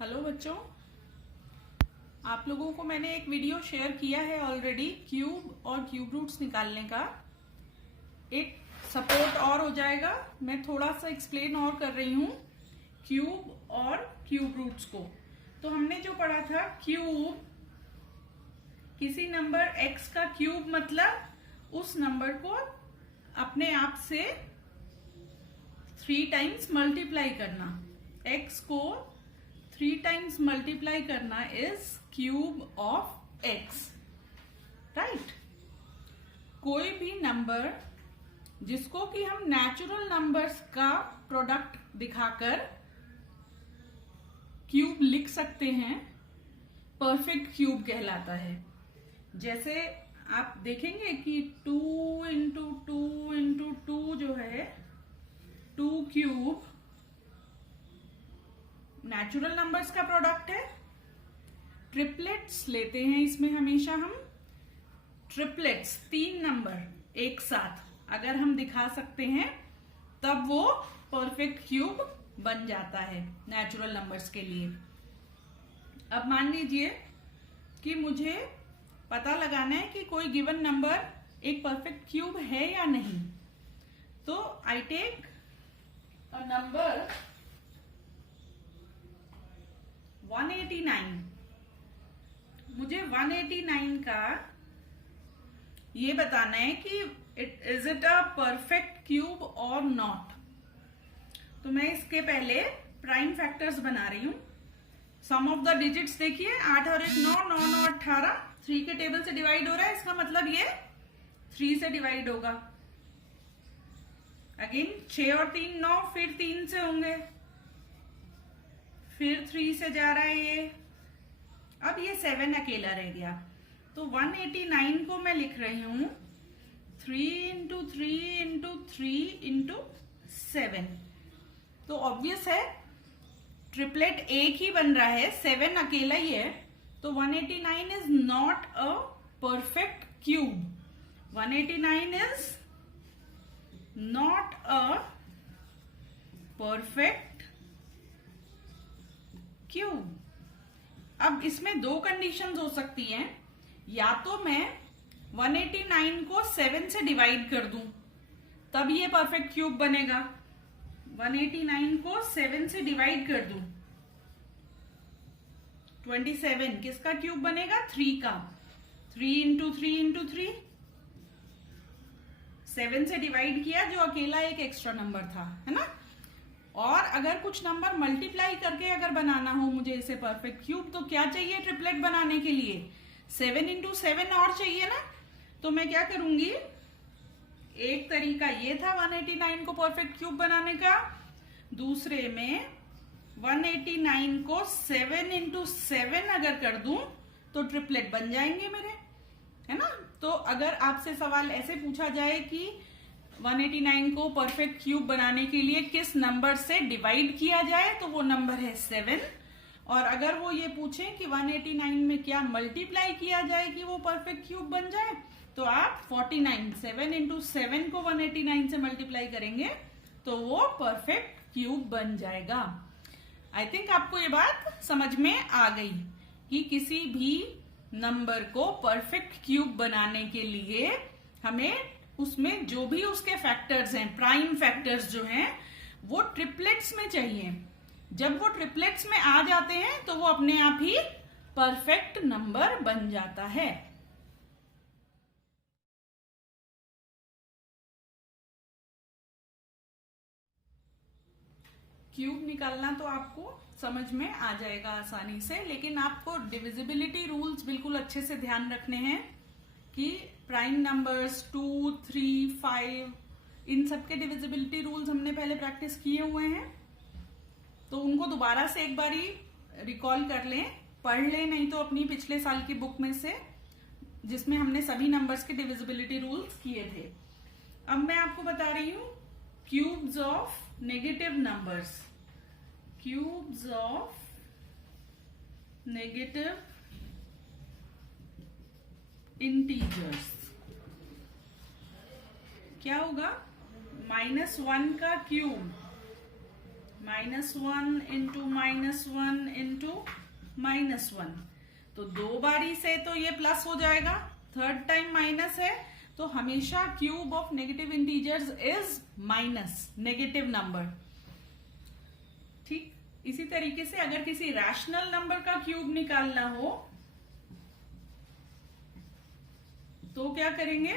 Hello बच्चों, आप लोगों को मैंने एक वीडियो शेयर किया है ऑलरेडी क्यूब और क्यूब रूट्स निकालने का। एक सपोर्ट और हो जाएगा, मैं थोड़ा सा एक्सप्लेन और कर रही हूँ क्यूब और क्यूब रूट्स को। तो हमने जो पढ़ा था क्यूब, किसी नंबर x का क्यूब मतलब उस नंबर को अपने आप से 3 टाइम्स मल्टीप्लाई करना। x को 3 टाइम्स मल्टीप्लाई करना is cube of x, right. कोई भी नंबर जिसको कि हम नेचुरल नंबर्स का प्रोडक्ट दिखाकर क्यूब लिख सकते हैं, परफेक्ट क्यूब कहलाता है। जैसे आप देखेंगे कि 2 इंटू 2 इंटू 2 जो है 2 क्यूब नेचुरल नंबर्स का प्रोडक्ट है। ट्रिपलेट्स लेते हैं इसमें हमेशा हम। ट्रिपलेट्स 3 नंबर एक साथ अगर हम दिखा सकते हैं तब वो परफेक्ट क्यूब बन जाता है नेचुरल नंबर्स के लिए। अब मान लीजिए कि मुझे पता लगाना है कि कोई गिवन नंबर एक परफेक्ट क्यूब है या नहीं। तो आई टेक अ नंबर 189। मुझे 189 का ये बताना है कि is it a perfect cube और नॉट। तो मैं इसके पहले प्राइम फैक्टर्स बना रही हूं। सम ऑफ द डिजिट्स देखिए, 8 और 1 9, 9 9 18, 3 के टेबल से डिवाइड हो रहा है, इसका मतलब ये 3 से डिवाइड होगा। अगेन 6 और 3 9, फिर 3 से होंगे, फिर 3 से जा रहा है ये। अब ये 7 अकेला रह गया। तो 189 को मैं लिख रही हूं 3 इंटू 3 इंटू 3 इंटू 7। तो ऑब्वियस है ट्रिपलेट एक ही बन रहा है, 7 अकेला ही है। तो 189 is not a perfect cube. 189 is not a perfect cube. अब इसमें 2 कंडीशंस हो सकती हैं। या तो मैं 189 को 7 से डिवाइड कर दूं तब ये परफेक्ट क्यूब बनेगा। 189 को 7 से डिवाइड कर दूं, 27 किसका क्यूब बनेगा? 3 का। 3 इंटू 3 इंटू 3, 7 से डिवाइड किया जो अकेला एक एक्स्ट्रा नंबर था, है ना। और अगर कुछ नंबर मल्टीप्लाई करके अगर बनाना हो मुझे इसे परफेक्ट क्यूब, तो क्या चाहिए ट्रिपलेट बनाने के लिए? 7 इंटू 7 और चाहिए ना। तो मैं क्या करूंगी, एक तरीका ये था 189 को परफेक्ट क्यूब बनाने का। दूसरे में 189 को 7 इंटू 7 अगर कर दूं तो ट्रिपलेट बन जाएंगे मेरे, है ना। तो अगर आपसे सवाल ऐसे पूछा जाए कि 189 को परफेक्ट क्यूब बनाने के लिए किस नंबर से डिवाइड किया जाए, तो वो नंबर है 7। और अगर वो ये पूछें कि 189 में क्या मल्टीप्लाई किया जाए कि वो परफेक्ट क्यूब बन जाए, तो आप 49 7 इंटू 7 को 189 से मल्टीप्लाई करेंगे तो वो परफेक्ट क्यूब बन जाएगा। आई थिंक आपको ये बात समझ में आ गई कि किसी भी नंबर को परफेक्ट क्यूब बनाने के लिए हमें उसमें जो भी उसके फैक्टर्स हैं, प्राइम फैक्टर्स जो हैं, वो ट्रिपलेट्स में चाहिए। जब वो ट्रिपलेट्स में आ जाते हैं तो वो अपने आप ही परफेक्ट नंबर बन जाता है। क्यूब निकालना तो आपको समझ में आ जाएगा आसानी से, लेकिन आपको डिविजिबिलिटी रूल्स बिल्कुल अच्छे से ध्यान रखने हैं कि प्राइम नंबर्स 2, 3, 5 इन सबके डिविजिबिलिटी रूल्स हमने पहले प्रैक्टिस किए हुए हैं। तो उनको दोबारा से एक बारी रिकॉल कर लें, पढ़ लें, नहीं तो अपनी पिछले साल की बुक में से जिसमें हमने सभी नंबर्स के डिविजिबिलिटी रूल्स किए थे। अब मैं आपको बता रही हूं cubes of negative numbers. Cubes of negative integers क्या होगा? -1 का क्यूब, -1 इंटू -1 इंटू -1, तो 2 बारी से तो ये प्लस हो जाएगा, थर्ड टाइम माइनस है, तो हमेशा cube of negative integers is minus, negative number. ठीक, इसी तरीके से अगर किसी रैशनल नंबर का क्यूब निकालना हो तो क्या करेंगे,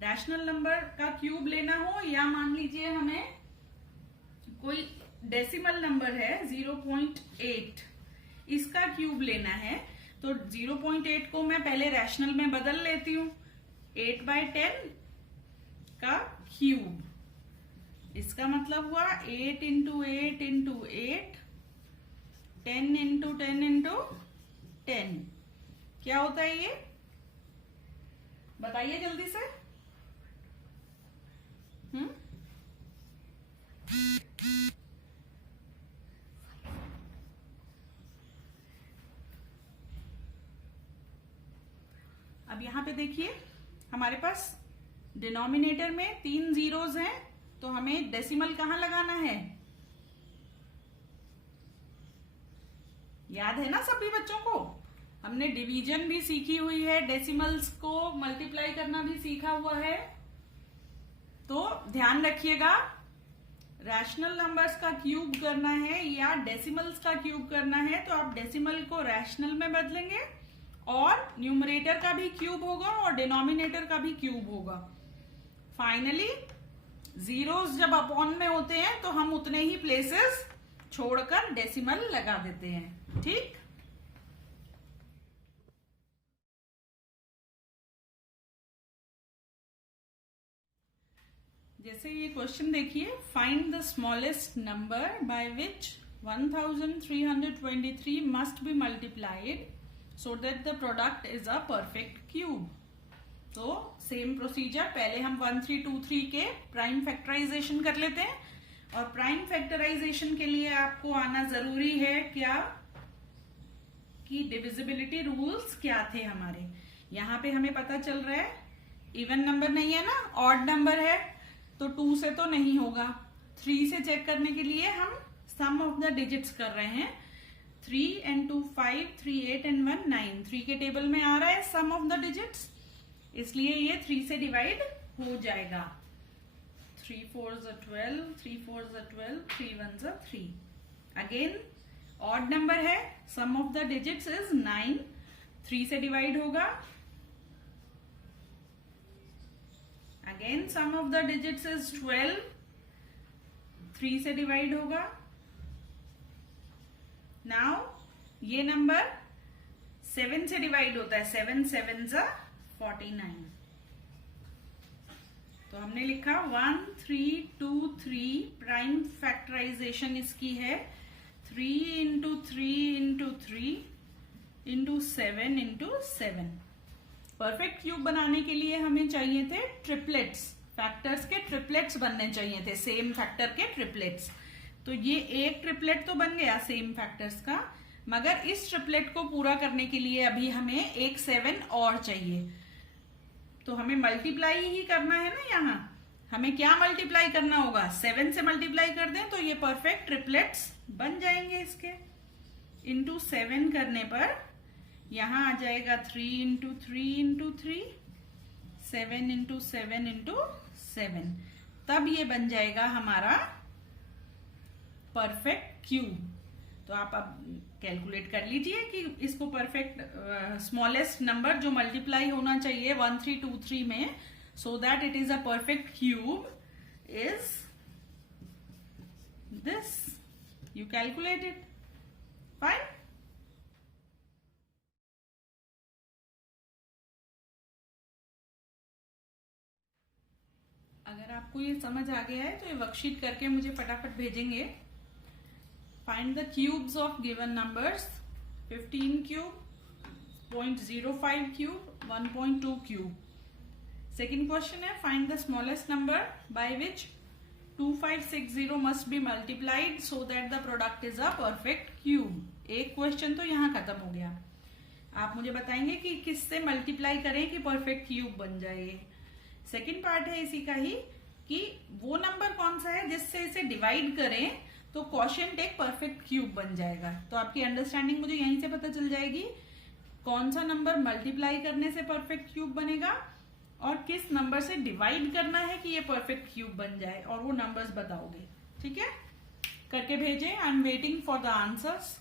रैशनल नंबर का क्यूब लेना हो, या मान लीजिए हमें कोई डेसिमल नंबर है 0.8, इसका क्यूब लेना है, तो 0.8 को मैं पहले रैशनल में बदल लेती हूं, 8/10 का क्यूब, इसका मतलब हुआ 8 इंटू 8 इंटू 8, 10 इंटू 10 इंटू 10। क्या होता है ये, बताइए जल्दी से। अब यहां पे देखिए हमारे पास डिनोमिनेटर में 3 जीरोस हैं, तो हमें डेसिमल कहां लगाना है, याद है ना सभी बच्चों को, हमने डिवीजन भी सीखी हुई है, डेसिमल्स को मल्टीप्लाई करना भी सीखा हुआ है। तो ध्यान रखिएगा, रैशनल नंबर्स का क्यूब करना है या डेसिमल्स का क्यूब करना है, तो आप डेसिमल को रैशनल में बदलेंगे और न्यूमरेटर का भी क्यूब होगा और डिनोमिनेटर का भी क्यूब होगा। फाइनली जीरोस जब अपॉन में होते हैं तो हम उतने ही प्लेसेस छोड़कर डेसिमल लगा देते हैं। ठीक, जैसे ये क्वेश्चन देखिए, find the smallest number by which 1323 must be multiplied so that the product is a perfect cube. तो सेम प्रोसीजर, पहले हम 1323 के प्राइम फैक्टराइजेशन कर लेते हैं, और प्राइम फैक्टराइजेशन के लिए आपको आना जरूरी है क्या, कि डिविजिबिलिटी रूल्स क्या थे हमारे। यहाँ पे हमें पता चल रहा है इवन नंबर नहीं है ना, ऑड नंबर है, तो 2 से तो नहीं होगा। 3 से चेक करने के लिए हम सम ऑफ द डिजिट्स कर रहे हैं, 3 and 2 5, 3 8 and 1 9, 3 के टेबल में आ रहा है सम ऑफ द डिजिट्स, इसलिए ये 3 से डिवाइड हो जाएगा। 3 4s are 12, 3 4s are 12, 3 1s are 3। Again odd number है, sum of the digits is 9, 3 से डिवाइड होगा। Again sum of the digits is 12, 3 से डिवाइड होगा। नाउ ये नंबर 7 से डिवाइड होता है, 7 7s are 49। तो हमने लिखा 1 3 2 3, प्राइम फैक्टराइजेशन इसकी है 3 into 3 into 3 into 7 into 7। Perfect cube बनाने के लिए हमें चाहिए थे ट्रिपलेट्स, फैक्टर्स के ट्रिपलेट्स बनने चाहिए थे, सेम फैक्टर के ट्रिपलेट्स। तो ये एक ट्रिपलेट तो बन गया सेम फैक्टर्स का, मगर इस ट्रिपलेट को पूरा करने के लिए अभी हमें एक 7 और चाहिए, तो हमें मल्टीप्लाई ही करना है ना। यहाँ हमें क्या मल्टीप्लाई करना होगा, 7 से मल्टीप्लाई कर दें तो ये परफेक्ट ट्रिपलेट्स बन जाएंगे इसके। इंटू 7 करने पर यहां आ जाएगा 3 इंटू 3 इंटू 3, 7 इंटू 7 इंटू 7, तब ये बन जाएगा हमारा परफेक्ट क्यूब। तो आप अब कैलकुलेट कर लीजिए कि इसको परफेक्ट स्मॉलेस्ट नंबर जो मल्टीप्लाई होना चाहिए 1323 में, so that it is a perfect cube, is this. You calculate it, fine. अगर आपको ये समझ आ गया है तो ये वर्कशीट करके मुझे फटाफट भेजेंगे। Find the cubes of given numbers, 15 cube, 0.05 cube, 1.2 cube. Second question है find the smallest number by which 2560 must be multiplied so that the product is a perfect cube. एक क्वेश्चन तो यहाँ खत्म हो गया। आप मुझे बताएंगे कि किससे मल्टीप्लाई करें कि परफेक्ट क्यूब बन जाए। सेकेंड पार्ट है इसी का ही कि वो नंबर कौन जिससे इसे डिवाइड करें तो क्वोशिएंट एक परफेक्ट क्यूब बन जाएगा। तो आपकी अंडरस्टैंडिंग मुझे यहीं से पता चल जाएगी कौन सा नंबर मल्टीप्लाई करने से परफेक्ट क्यूब बनेगा और किस नंबर से डिवाइड करना है कि ये परफेक्ट क्यूब बन जाए, और वो नंबर्स बताओगे। ठीक है, करके भेजें। I am waiting for the answers.